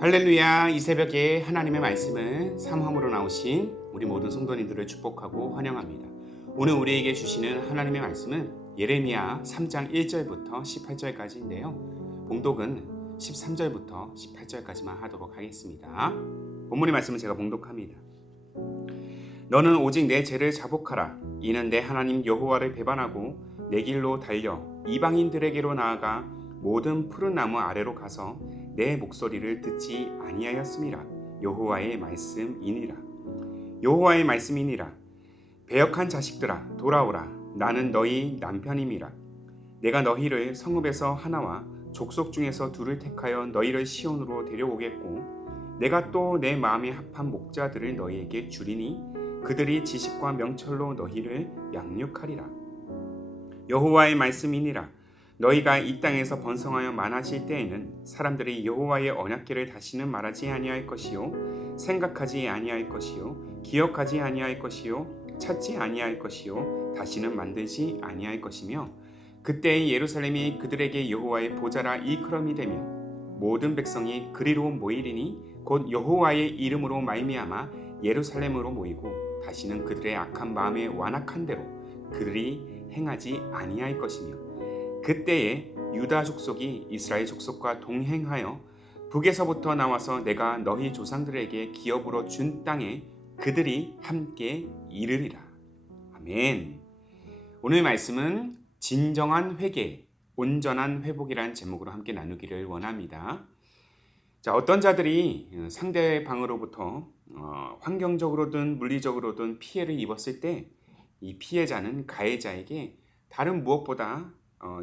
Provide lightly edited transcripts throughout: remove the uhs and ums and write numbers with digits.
할렐루야. 이 새벽에 하나님의 말씀을 삼함으로 나오신 우리 모든 성도님들을 축복하고 환영합니다. 오늘 우리에게 주시는 하나님의 말씀은 예레미야 3장 1절부터 18절까지인데요. 봉독은 13절부터 18절까지만 하도록 하겠습니다. 본문의 말씀은 제가 봉독합니다. 너는 오직 내 죄를 자복하라. 이는 내 하나님 여호와를 배반하고 내 길로 달려 이방인들에게로 나아가 모든 푸른 나무 아래로 가서 내 목소리를 듣지 아니하였음이라. 여호와의 말씀이니라. 여호와의 말씀이니라. 배역한 자식들아 돌아오라. 나는 너희 남편임이라. 내가 너희를 성읍에서 하나와 족속 중에서 둘을 택하여 너희를 시온으로 데려오겠고 내가 또 내 마음에 합한 목자들을 너희에게 주리니 그들이 지식과 명철로 너희를 양육하리라. 여호와의 말씀이니라. 너희가 이 땅에서 번성하여 많아질 때에는 사람들이 여호와의 언약궤를 다시는 말하지 아니할 것이요 생각하지 아니할 것이요 기억하지 아니할 것이요 찾지 아니할 것이요 다시는 만들지 아니할 것이며 그때의 예루살렘이 그들에게 여호와의 보좌라 일컬음이 되며 모든 백성이 그리로 모이리니 곧 여호와의 이름으로 말미암아 예루살렘으로 모이고 다시는 그들의 악한 마음에 완악한 대로 그들이 행하지 아니할 것이며 그때에 유다 족속이 이스라엘 족속과 동행하여 북에서부터 나와서 내가 너희 조상들에게 기업으로 준 땅에 그들이 함께 이르리라. 아멘. 오늘 말씀은 진정한 회개, 온전한 회복이라는 제목으로 함께 나누기를 원합니다. 자, 어떤 자들이 상대방으로부터 환경적으로든 물리적으로든 피해를 입었을 때 이 피해자는 가해자에게 다른 무엇보다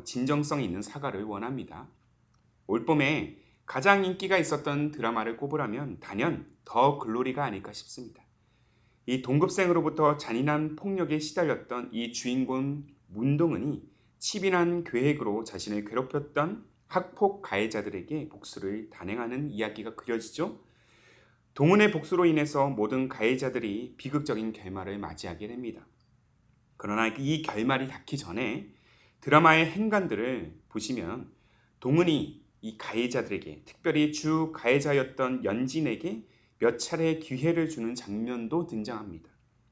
진정성 있는 사과를 원합니다. 올봄에 가장 인기가 있었던 드라마를 꼽으라면 단연 더 글로리가 아닐까 싶습니다. 이 동급생으로부터 잔인한 폭력에 시달렸던 이 주인공 문동은이 치밀한 계획으로 자신을 괴롭혔던 학폭 가해자들에게 복수를 단행하는 이야기가 그려지죠. 동은의 복수로 인해서 모든 가해자들이 비극적인 결말을 맞이하게 됩니다. 그러나 이 결말이 닿기 전에 드라마의 행간들을 보시면 동은이 이 가해자들에게, 특별히 주 가해자였던 연진에게 몇 차례 기회를 주는 장면도 등장합니다.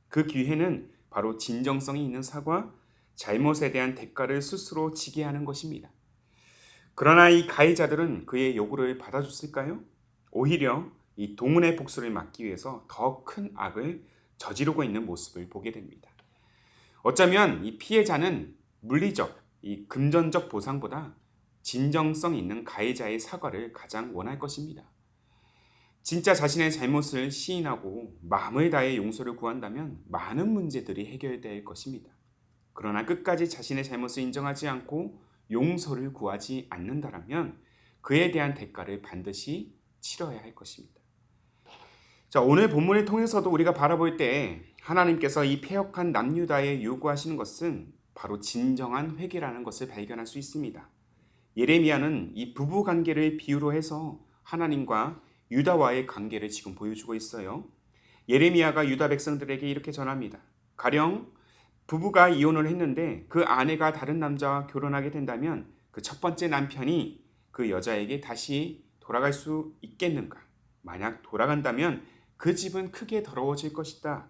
그 기회는 바로 진정성이 있는 사과, 잘못에 대한 대가를 스스로 지게 하는 것입니다. 그러나 이 가해자들은 그의 요구를 받아줬을까요? 오히려 이 동은의 복수를 막기 위해서 더 큰 악을 저지르고 있는 모습을 보게 됩니다. 어쩌면 이 피해자는 물리적, 이 금전적 보상보다 진정성 있는 가해자의 사과를 가장 원할 것입니다. 진짜 자신의 잘못을 시인하고 마음을 다해 용서를 구한다면 많은 문제들이 해결될 것입니다. 그러나 끝까지 자신의 잘못을 인정하지 않고 용서를 구하지 않는다면 그에 대한 대가를 반드시 치러야 할 것입니다. 자, 오늘 본문을 통해서도 우리가 바라볼 때 하나님께서 이 패역한 남유다에 요구하시는 것은 바로 진정한 회개라는 것을 발견할 수 있습니다. 예레미야는 이 부부 관계를 비유로 해서 하나님과 유다와의 관계를 지금 보여주고 있어요. 예레미야가 유다 백성들에게 이렇게 전합니다. 가령 부부가 이혼을 했는데 그 아내가 다른 남자와 결혼하게 된다면 그 첫 번째 남편이 그 여자에게 다시 돌아갈 수 있겠는가? 만약 돌아간다면 그 집은 크게 더러워질 것이다.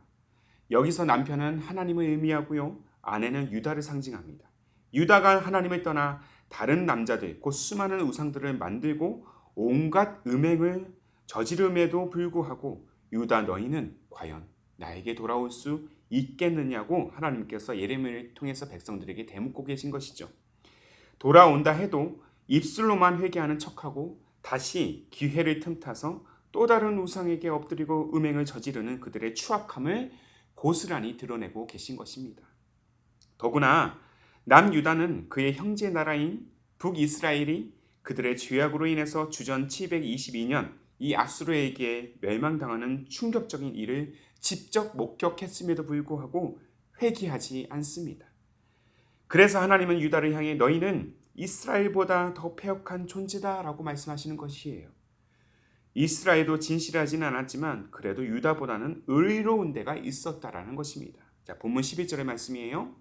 여기서 남편은 하나님을 의미하고요. 아내는 유다를 상징합니다. 유다가 하나님을 떠나 다른 남자들, 곧 수많은 우상들을 만들고 온갖 음행을 저지름에도 불구하고 유다 너희는 과연 나에게 돌아올 수 있겠느냐고 하나님께서 예레미야를 통해서 백성들에게 대묻고 계신 것이죠. 돌아온다 해도 입술로만 회개하는 척하고 다시 기회를 틈타서 또 다른 우상에게 엎드리고 음행을 저지르는 그들의 추악함을 고스란히 드러내고 계신 것입니다. 더구나 남유다는 그의 형제 나라인 북이스라엘이 그들의 죄악으로 인해서 주전 722년 이 아수르에게 멸망당하는 충격적인 일을 직접 목격했음에도 불구하고 회개하지 않습니다. 그래서 하나님은 유다를 향해 너희는 이스라엘보다 더 패역한 존재다라고 말씀하시는 것이에요. 이스라엘도 진실하지는 않았지만 그래도 유다보다는 의로운 데가 있었다라는 것입니다. 자, 본문 11절의 말씀이에요.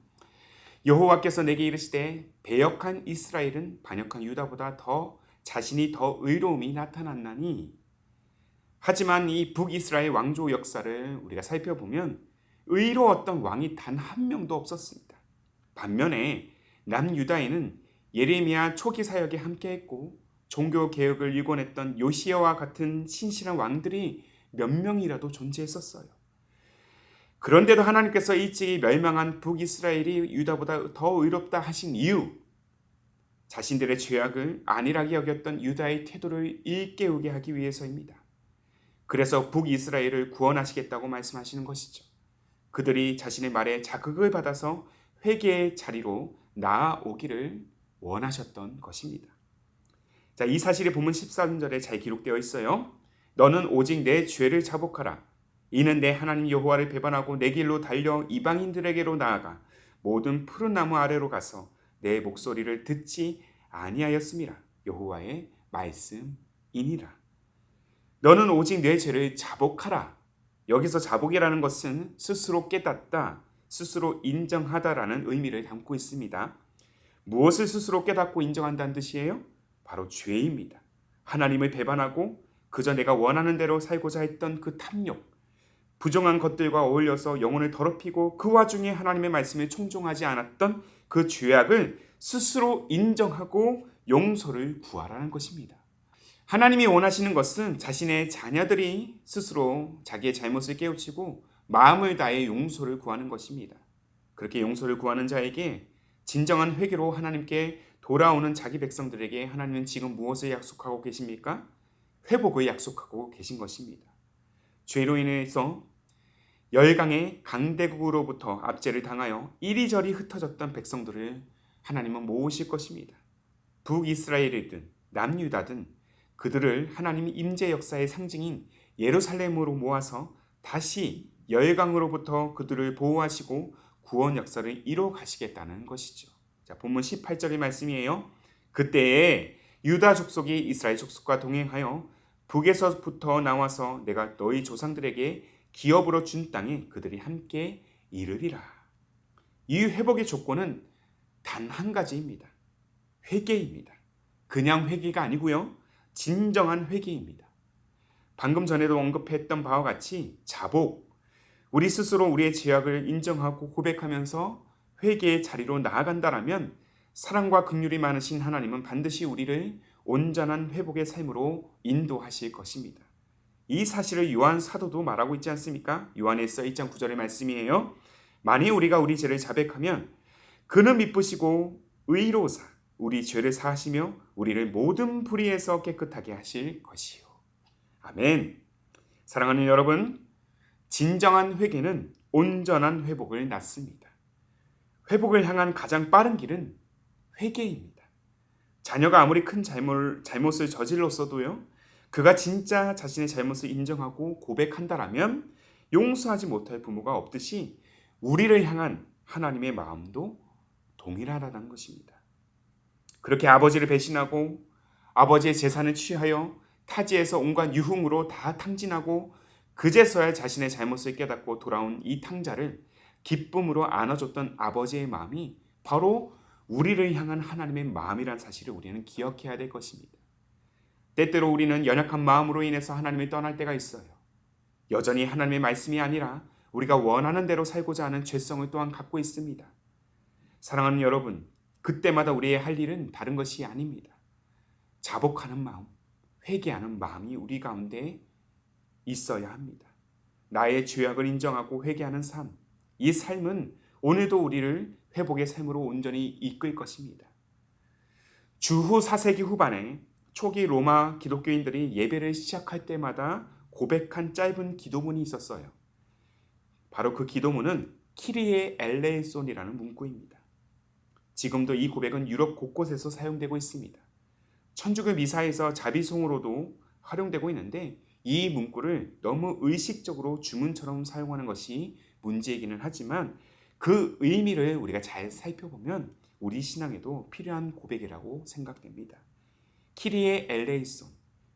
여호와께서 내게 이르시되 배역한 이스라엘은 반역한 유다보다 더 자신이 더 의로움이 나타났나니 하지만 이 북이스라엘 왕조 역사를 우리가 살펴보면 의로웠던 왕이 단 한 명도 없었습니다. 반면에 남유다에는 예레미야 초기 사역에 함께했고 종교 개혁을 일궈냈던 요시야와 같은 신실한 왕들이 몇 명이라도 존재했었어요. 그런데도 하나님께서 일찍이 멸망한 북이스라엘이 유다보다 더 의롭다 하신 이유, 자신들의 죄악을 안일하게 여겼던 유다의 태도를 일깨우게 하기 위해서입니다. 그래서 북이스라엘을 구원하시겠다고 말씀하시는 것이죠. 그들이 자신의 말에 자극을 받아서 회개의 자리로 나아오기를 원하셨던 것입니다. 자, 이 사실이 본문 13절에 잘 기록되어 있어요. 너는 오직 내 죄를 자복하라. 이는 내 하나님 여호와를 배반하고 내 길로 달려 이방인들에게로 나아가 모든 푸른 나무 아래로 가서 내 목소리를 듣지 아니하였음이라. 여호와의 말씀이니라. 너는 오직 내 죄를 자복하라. 여기서 자복이라는 것은 스스로 깨닫다, 스스로 인정하다라는 의미를 담고 있습니다. 무엇을 스스로 깨닫고 인정한다는 뜻이에요? 바로 죄입니다. 하나님을 배반하고 그저 내가 원하는 대로 살고자 했던 그 탐욕, 부정한 것들과 어울려서 영혼을 더럽히고 그 와중에 하나님의 말씀에 충종하지 않았던 그 죄악을 스스로 인정하고 용서를 구하라는 것입니다. 하나님이 원하시는 것은 자신의 자녀들이 스스로 자기의 잘못을 깨우치고 마음을 다해 용서를 구하는 것입니다. 그렇게 용서를 구하는 자에게 진정한 회개로 하나님께 돌아오는 자기 백성들에게 하나님은 지금 무엇을 약속하고 계십니까? 회복을 약속하고 계신 것입니다. 죄로 인해서 열강의 강대국으로부터 압제를 당하여 이리저리 흩어졌던 백성들을 하나님은 모으실 것입니다. 북이스라엘이든 남유다든 그들을 하나님의 임재 역사의 상징인 예루살렘으로 모아서 다시 열강으로부터 그들을 보호하시고 구원 역사를 이뤄 가시겠다는 것이죠. 자, 본문 18절의 말씀이에요. 그때에 유다 족속이 이스라엘 족속과 동행하여 북에서부터 나와서 내가 너희 조상들에게 기업으로 준 땅에 그들이 함께 이르리라. 이 회복의 조건은 단 한 가지입니다. 회개입니다. 그냥 회개가 아니고요. 진정한 회개입니다. 방금 전에도 언급했던 바와 같이 자복, 우리 스스로 우리의 죄악을 인정하고 고백하면서 회개의 자리로 나아간다라면 사랑과 긍휼이 많으신 하나님은 반드시 우리를 온전한 회복의 삶으로 인도하실 것입니다. 이 사실을 요한 사도도 말하고 있지 않습니까? 요한일서 1장 9절의 말씀이에요. 만일 우리가 우리 죄를 자백하면 그는 미쁘시고 의로우사 우리 죄를 사하시며 우리를 모든 불의에서 깨끗하게 하실 것이요. 아멘. 사랑하는 여러분, 진정한 회개는 온전한 회복을 낳습니다. 회복을 향한 가장 빠른 길은 회개입니다. 자녀가 아무리 큰 잘못을 저질렀어도요, 그가 진짜 자신의 잘못을 인정하고 고백한다라면 용서하지 못할 부모가 없듯이 우리를 향한 하나님의 마음도 동일하다는 것입니다. 그렇게 아버지를 배신하고 아버지의 재산을 취하여 타지에서 온갖 유흥으로 다 탕진하고 그제서야 자신의 잘못을 깨닫고 돌아온 이 탕자를 기쁨으로 안아줬던 아버지의 마음이 바로 우리를 향한 하나님의 마음이란 사실을 우리는 기억해야 될 것입니다. 때때로 우리는 연약한 마음으로 인해서 하나님을 떠날 때가 있어요. 여전히 하나님의 말씀이 아니라 우리가 원하는 대로 살고자 하는 죄성을 또한 갖고 있습니다. 사랑하는 여러분, 그때마다 우리의 할 일은 다른 것이 아닙니다. 자복하는 마음, 회개하는 마음이 우리 가운데 있어야 합니다. 나의 죄악을 인정하고 회개하는 삶, 이 삶은 오늘도 우리를 회복의 삶으로 온전히 이끌 것입니다. 주후 4세기 후반에 초기 로마 기독교인들이 예배를 시작할 때마다 고백한 짧은 기도문이 있었어요. 바로 그 기도문은 키리에 엘레이손이라는 문구입니다. 지금도 이 고백은 유럽 곳곳에서 사용되고 있습니다. 천주교 미사에서 자비송으로도 활용되고 있는데 이 문구를 너무 의식적으로 주문처럼 사용하는 것이 문제이기는 하지만 그 의미를 우리가 잘 살펴보면 우리 신앙에도 필요한 고백이라고 생각됩니다. 키리에 엘레이손,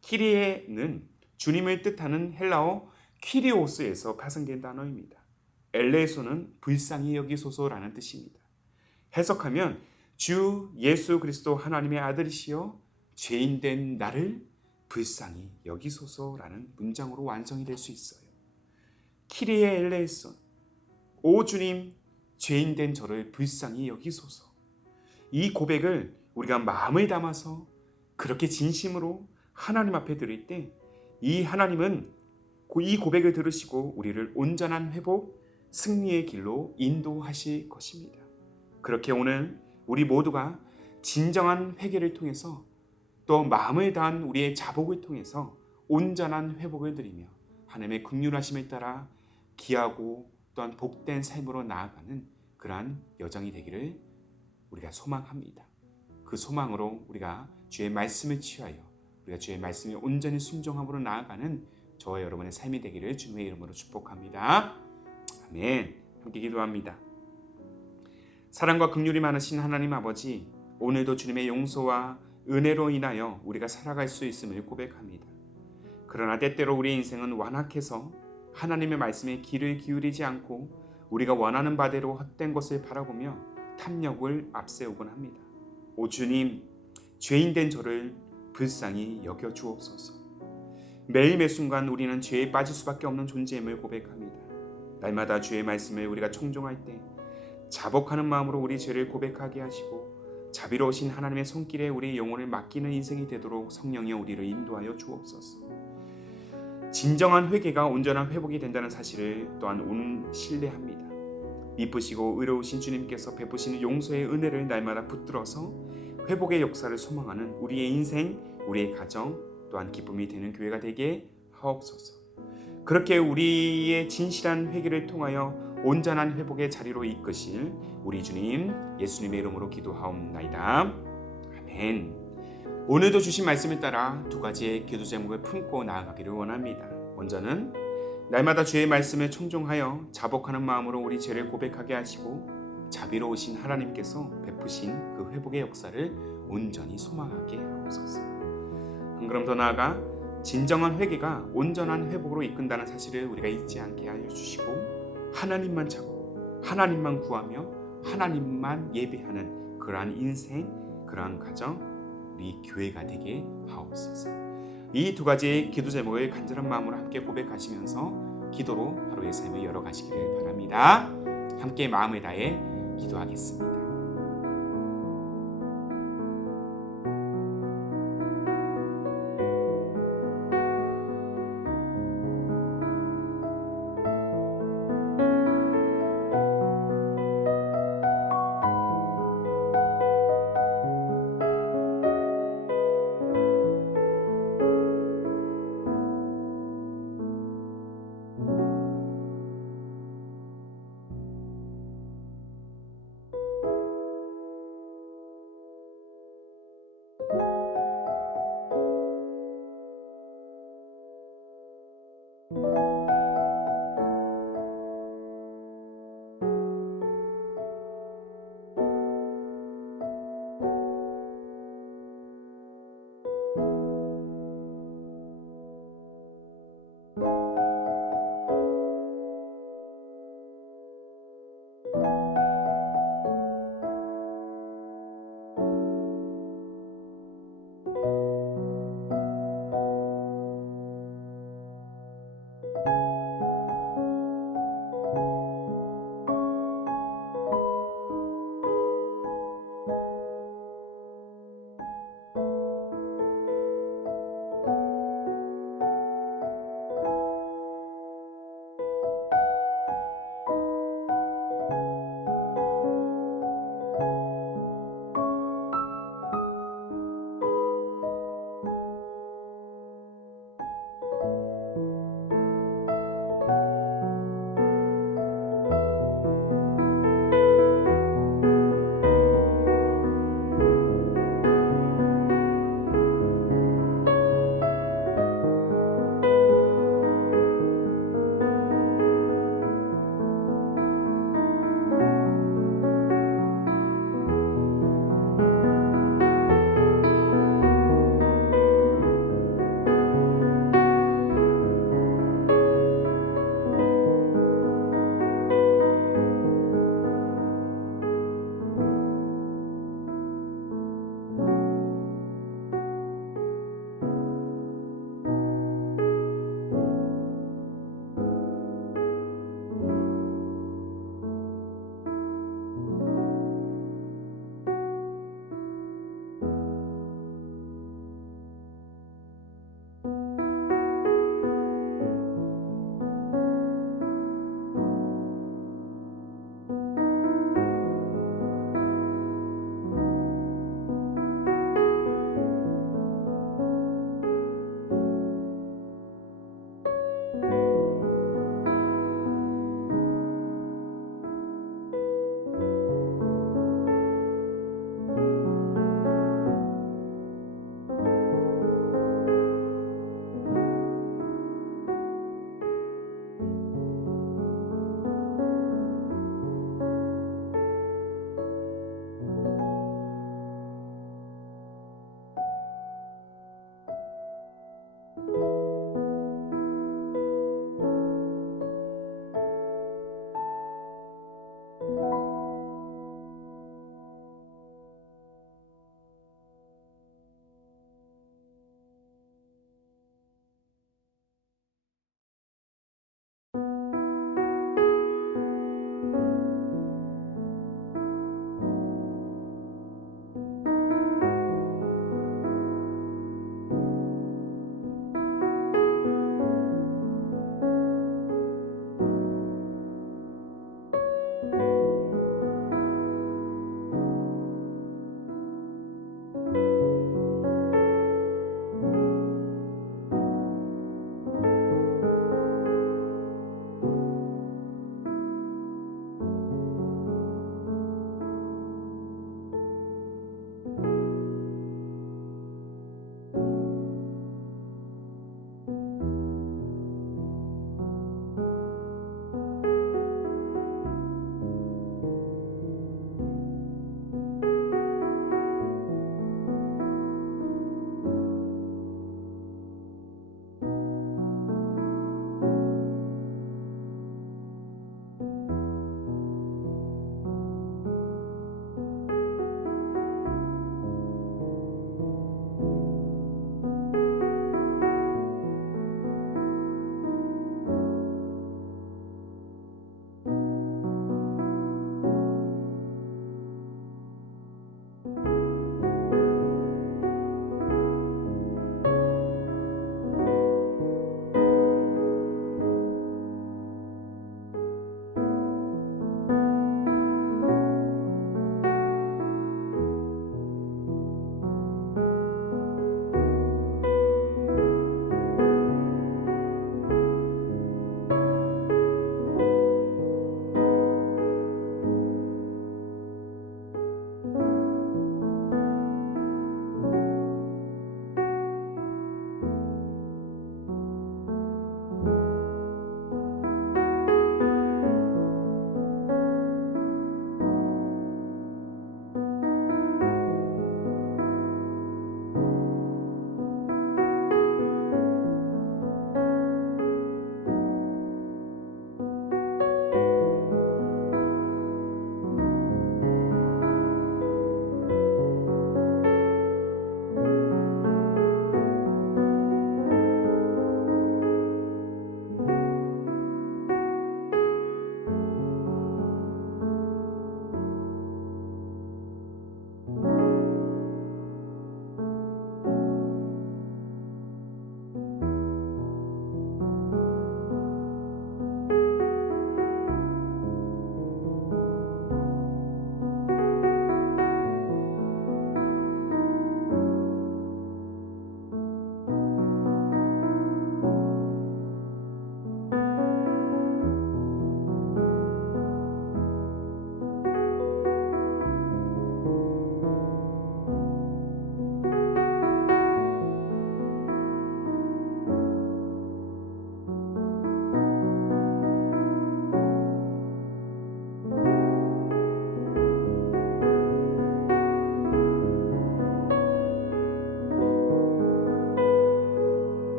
키리에는 주님을 뜻하는 헬라어 퀴리오스에서 파생된 단어입니다. 엘레이손은 불쌍히 여기소서라는 뜻입니다. 해석하면 주 예수 그리스도 하나님의 아들이시여 죄인된 나를 불쌍히 여기소서라는 문장으로 완성이 될 수 있어요. 키리에 엘레이손, 오 주님, 죄인된 저를 불쌍히 여기소서. 이 고백을 우리가 마음을 담아서 그렇게 진심으로 하나님 앞에 드릴 때 이 하나님은 이 고백을 들으시고 우리를 온전한 회복, 승리의 길로 인도하실 것입니다. 그렇게 오늘 우리 모두가 진정한 회개를 통해서 또 마음을 다한 우리의 자복을 통해서 온전한 회복을 드리며 하나님의 긍휼하심을 따라 귀하고 또한 복된 삶으로 나아가는 그러한 여정이 되기를 우리가 소망합니다. 그 소망으로 우리가 주의 말씀을 취하여 우리가 주의 말씀에 온전히 순종함으로 나아가는 저와 여러분의 삶이 되기를 주님의 이름으로 축복합니다. 아멘. 함께 기도합니다. 사랑과 긍휼이 많으신 하나님 아버지, 오늘도 주님의 용서와 은혜로 인하여 우리가 살아갈 수 있음을 고백합니다. 그러나 때때로 우리의 인생은 완악해서 하나님의 말씀에 귀를 기울이지 않고 우리가 원하는 바대로 헛된 것을 바라보며 탐욕을 앞세우곤 합니다. 오 주님, 죄인된 저를 불쌍히 여겨 주옵소서. 매일 매 순간 우리는 죄에 빠질 수밖에 없는 존재임을 고백합니다. 날마다 주의 말씀을 우리가 청종할 때 자복하는 마음으로 우리 죄를 고백하게 하시고 자비로우신 하나님의 손길에 우리의 영혼을 맡기는 인생이 되도록 성령이여 우리를 인도하여 주옵소서. 진정한 회개가 온전한 회복이 된다는 사실을 또한 신뢰합니다. 이쁘시고 의로우신 주님께서 베푸시는 용서의 은혜를 날마다 붙들어서 회복의 역사를 소망하는 우리의 인생, 우리의 가정, 또한 기쁨이 되는 교회가 되게 하옵소서. 그렇게 우리의 진실한 회개를 통하여 온전한 회복의 자리로 이끄실 우리 주님 예수님의 이름으로 기도하옵나이다. 아멘. 오늘도 주신 말씀을 따라 두 가지의 기도 제목을 품고 나아가기를 원합니다. 먼저는 날마다 주의 말씀에 청종하여 자복하는 마음으로 우리 죄를 고백하게 하시고 자비로우신 하나님께서 베푸신 그 회복의 역사를 온전히 소망하게 하옵소서. 한 걸음 더 나아가 진정한 회개가 온전한 회복으로 이끈다는 사실을 우리가 잊지 않게 하여 주시고 하나님만 찾고 하나님만 구하며 하나님만 예배하는 그러한 인생, 그러한 가정, 우리 교회가 되게 하옵소서. 이 두 가지의 기도 제목을 간절한 마음으로 함께 고백하시면서 기도로 하루의 삶을 열어가시기를 바랍니다. 함께 마음을 다해 기도하겠습니다.